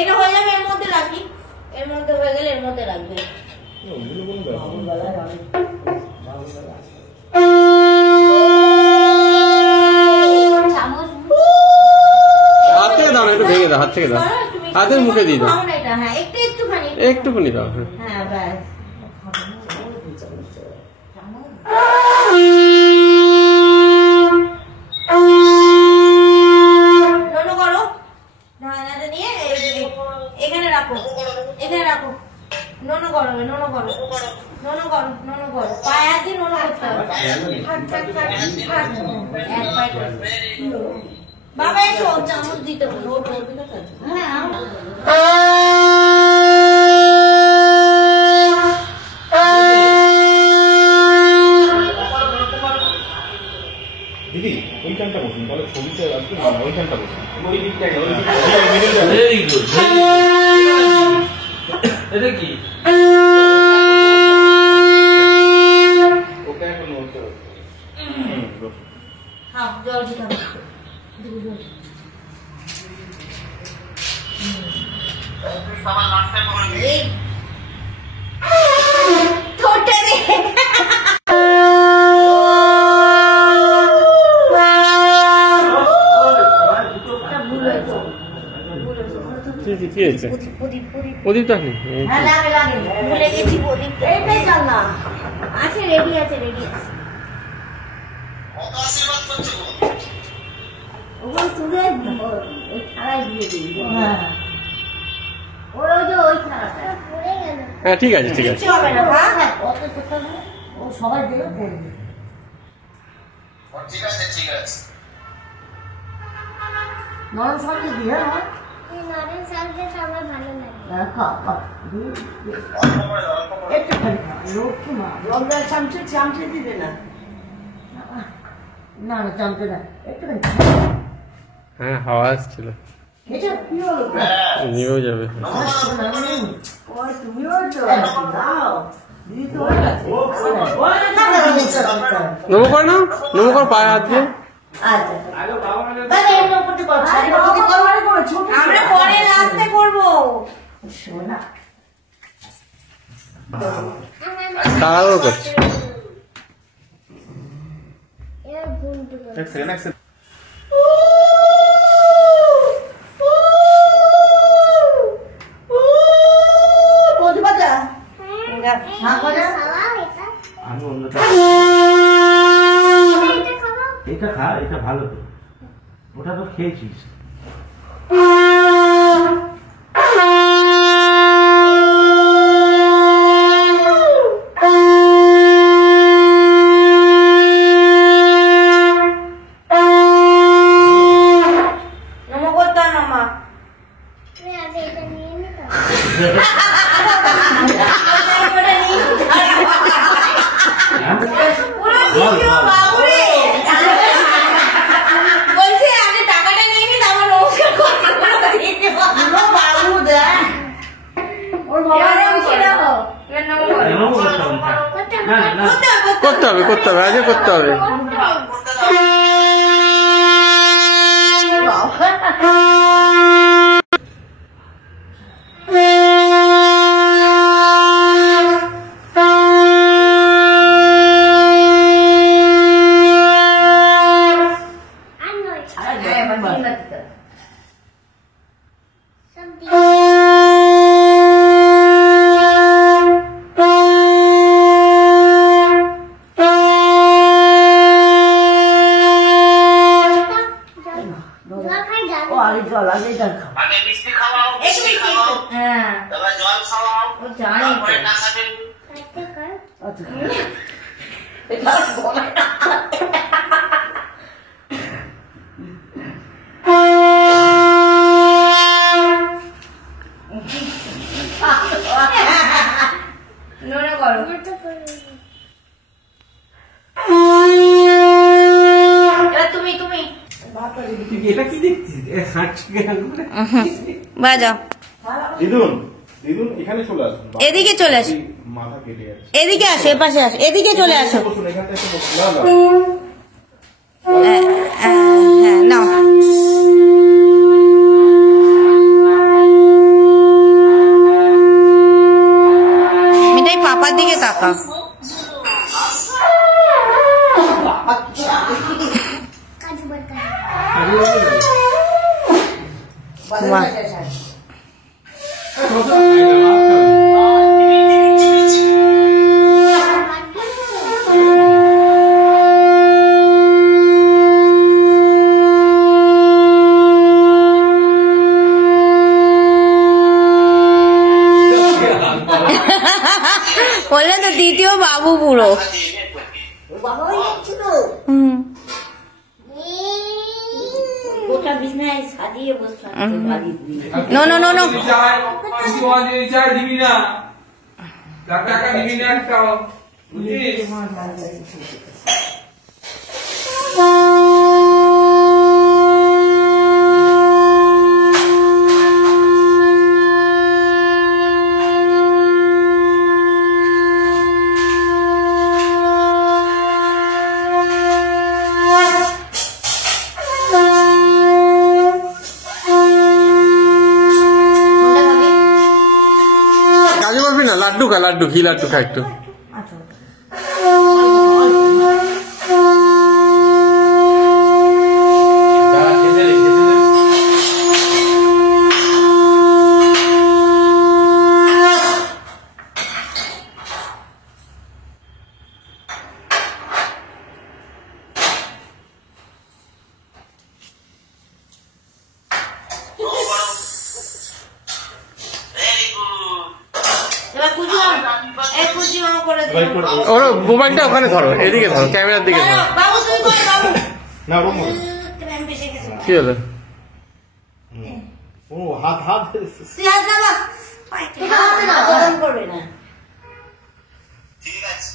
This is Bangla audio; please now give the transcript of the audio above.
এটা হয়ে যাবে এর মধ্যে রাখি, এর মধ্যে হয়ে গেলে এর মধ্যে রাখবে। হাত থেকে দাও না, একটু ভেঙে দাও, হাত থেকে দাও, হাতের মুখে দিয়ে দাও। হ্যাঁ একটুখানি দাও। হ্যাঁ ব্যাস। এখানে রাখো, এখানে রাখো। নোনো করো, নোনো করো, নোনো করো, নোনো করো। পায়ে হাত দিয়ে নোনো করতে হবে। বাবা এসো, চামচ দিতে বলো। দিদি ওইখানটা বসুন, তাহলে ছবিটা আসবে না, ওইখানটা বসুন। এটা কি ওকে এখন বলতে হবে। হ্যাঁ জল দিতে হবে। ঠোঁটে দে। কি হয়েছে? প্রদীপটা নেই? হ্যাঁ লাগে লাগে, ভুলে গেছি প্রদীপ। এইটাই চল না, আছে রেডি আছে, রেডি আছে। ওগুলো তুলে ওই থালায় দিয়ে দিই। হ্যাঁ ওই যে ওই থালাটা পড়ে গেল। হ্যাঁ ঠিক আছে, ঠিক আছে। হবে না হ্যাঁ, অত কথা না, ও সবাই দিলে পড়বে। ঠিক আছে, ঠিক আছে। নরম সবজি দিয়ে হয়, নরম সবজি সবার ভালো লাগে। একটু খালি লক্ষ্মী মা লঙ্কা চামচে চামচে দিবে না। না না চামচে না, একটু খালি হ্যাঁ হাওয়া আসছিল, এটা কি হলো? নিয়েও যাবে। ওই তুমিও তো দাও দিদি তো ওই আছে। নমো করো না, নমো করো পায়ে হাত দিয়ে। আচ্ছা তাহলে এর উপরে করো, আমরা পরে রাস্তে করবো। শোনা তাড়াহুড়ো করছে। এরা ঘুমটু করে। এক সেকেন্ড, এক সেকেন্ড। আমি অন্যটা এটা খা, এটা ভালো তো, ওটা তো খেয়েছিস। নমো করতে হয় মামা। তুমি আগে এটা নিয়ে নি তো। বলছি আগে টাকাটা নিয়ে নি, তারপর নমস্কার করতে বাবু দেখ ওর বাবা করতে হবে, করতে হবে, আজকে করতে হবে। আর নয় সব দিয়ে জল খাই যাবে। ও আগে জল আগে জল খাও। আগে মিষ্টি খাওয়াও, মিষ্টি খাওয়াও, হ্যাঁ তারপর জল খাওয়াও, ও জানে তারপরে টাকা দেবে। কাটতে কর। আচ্ছা নোনা করো। এটা করে এবার তুমি তুমি এটা কি দেখছিস? হাঁটছি কেন করে? বাজাও। দিদুন, দিদুন এখানে চলে আসুন। এদিকে চলে আসুন। মাথা কেটে যাচ্ছে। এদিকে আসো, এপাশে আসো, এদিকে চলে আসো। বসুন, এখানটা এসে বসুন। না, না। হ্যাঁ নাও। টাকা। কাজু বাটা বাহ। বললে তো দ্বিতীয় বাবু পুরো। বাবা ওই ছিল হুম। গোটা বিছনায় সাজিয়ে বসে আছে বাড়ি দিয়ে। নো নো নো নো দিবি না টাকা দিবি না একটাও বুঝিস কাজু বলবি না লাড্ডু খা লাড্ডু ঘি লাড্ডু খা একটু ওর মোবাইলটা ওখানে ধরো এদিকে ধরো ক্যামেরার দিকে ধরো বাবু তুই কর বাবু না ওরকম করে। ক্র্যাম বেশি গেছে কি হলো ও হাত হাত তুই হাত দাও তুই হাত না গরম করবে না ঠিক আছে